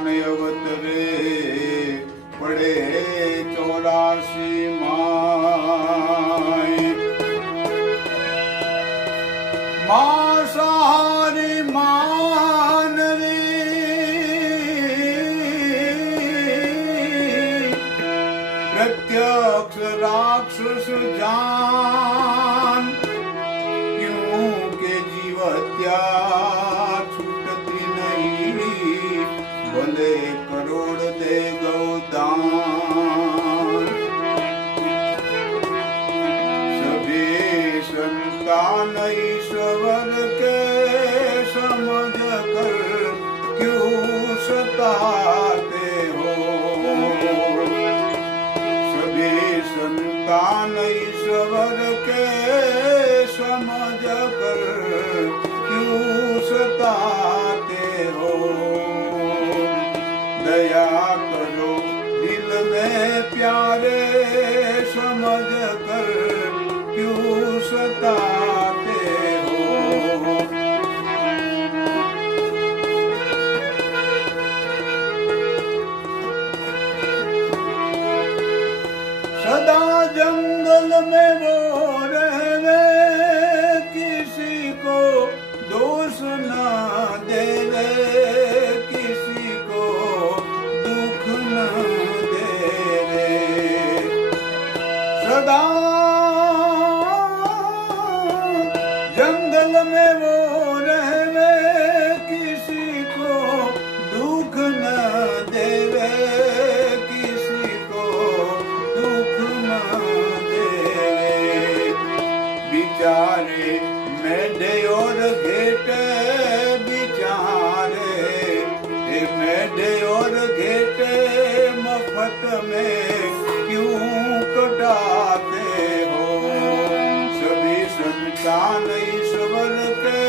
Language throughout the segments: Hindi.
ભગવાન અવતરે પડે 84 માય માંસાહારી માનવી प्रत्यक्ष राक्षस जान क्योंकि जीवत्या छूटती नहीं भले करोड़ दे गौदान सभी संतान ईश्वर के समझ कर क्यों सताते हो संतान ईश्वर के समझ कर क्यों सताते हो दया करो दिल में प्यारे समझ कर क्यों सताते हो सदा जंगल में वो रहे किसी को दोष न देवे किसी को दुख न देवे सदा जंगल में वो रहे किसी को दुख न देवे बिचारे मेढे और घेटे बिचारे मेढे और घेटे मफत में क्यों कटाते हो सभी संतान ईश्वर के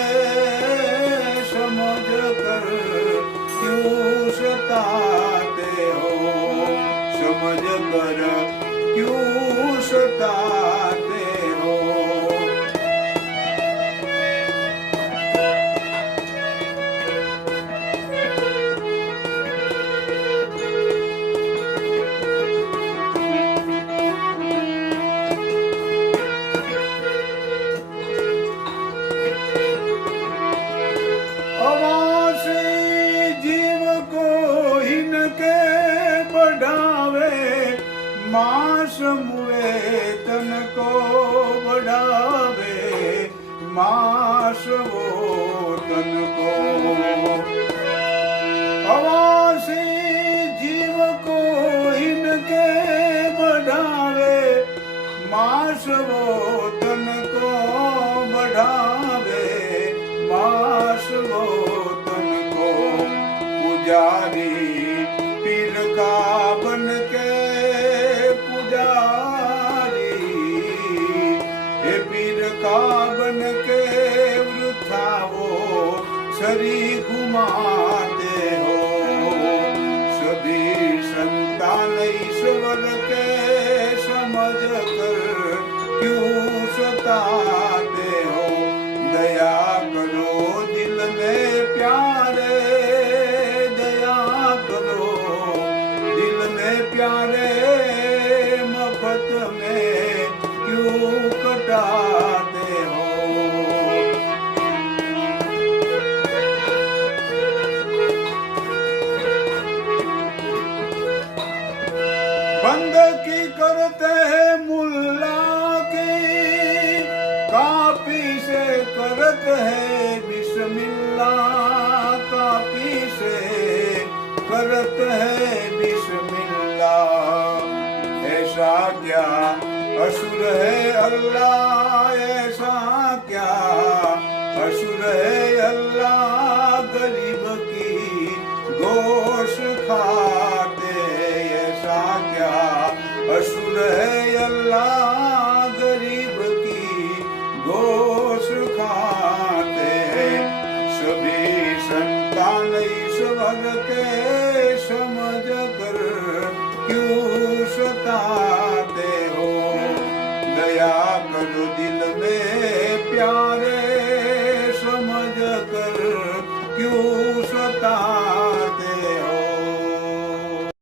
समझ कर क्यों सताते हो समझ कर क्यों सताते हो मास मुए तन को बढ़ावे मास वो तन को अवासी जीव को इनके बढ़ावे मास वो तन को बढ़ावे मास वो तन को पुजारी पीर का बन के का बन के वृथा वो शरी घुमाते हो सभी संतान ईश्वर के समझ कर क्यों सताते हो दया करो दिल में प्यारे दया करो दिल में प्यारे मफत में क्यों कटाते हो बंद की करते हैं मुल्ला की कापी से करते हैं बिस्मिल्लाह कापी से करते हैं बिस्मिल्लाह ऐसा क्या असुर है अल्लाह